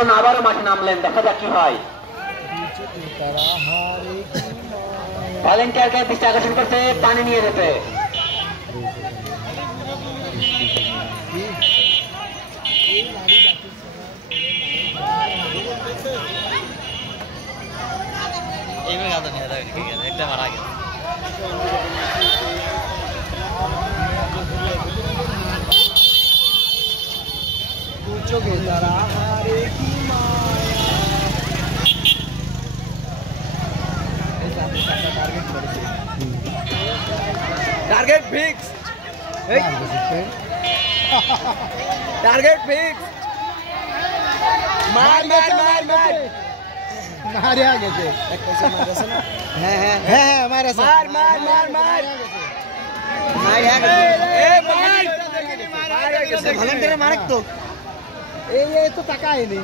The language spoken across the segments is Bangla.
আবারও মাঠে নামলেন, দেখা যাক কি হয়। ভলেন্টিয়ারকে দৃষ্টি আকর্ষণ করতে, পানি নিয়ে যেতে। টার্গেট ফিক্স, টার্গেট ফিক্স, মার মার মার মার মার হয়ে গেছে। হ্যাঁ হ্যাঁ হ্যাঁ মারেছে, মার মার মার মার মার হয়ে গেছে। এ মার মার হয়ে গেছে, ভলেন্টিয়ার মারক তো। এই তো তাকায়নি।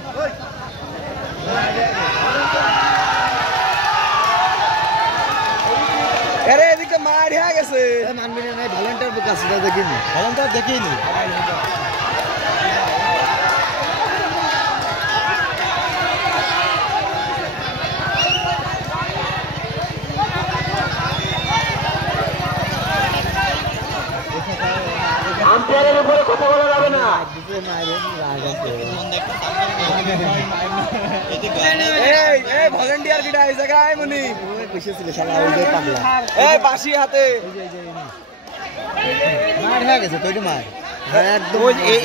আরে এদিকে মার হয়ে গেছে। মানবি না, নাই ভলেন্টিয়ার কাছে দেখিনি, ভলেন্টিয়ার দেখিনি। আম্পায়ারের উপরে কথা বলা যাবে না। এই এই ভলেন্টিয়ার কিটা এই জায়গায় মুনি ওই বসেছিল শালা, ওই যে পাগলা। এই বাঁশি হাতে মার হয়ে গেছে তো, ওইটা মার একদম।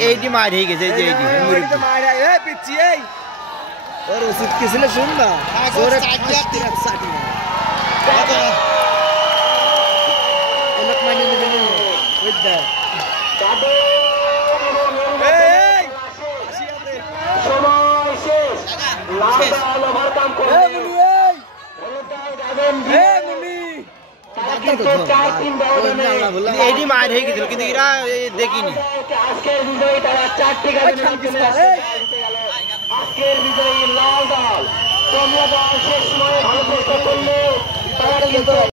এইটি মার হয়ে গেছে, এই যে এইটি এইদিকে মার হয়ে এই পিচ্ছি এই ওর ওষুধ কি ছিল শুনবা, ওরে চাটি না এলাক মানে নেবেন ওই দা। এই সময় শেষ, লাল দল ওভারকাম করবে। এই মুনি এই এই মুনি তারা কিন্তু 4-3 ব্যবধানে এইটি মার হয়ে গেছিল, কিন্তু এরা দেখিনি। আজকের বিজয়ী তারা 4টি গাড়ি আজকের বিজয়ী লাল দল। কমলা দল শেষ সময়ে ভালো চেষ্টা করলেও তারা কিন্তু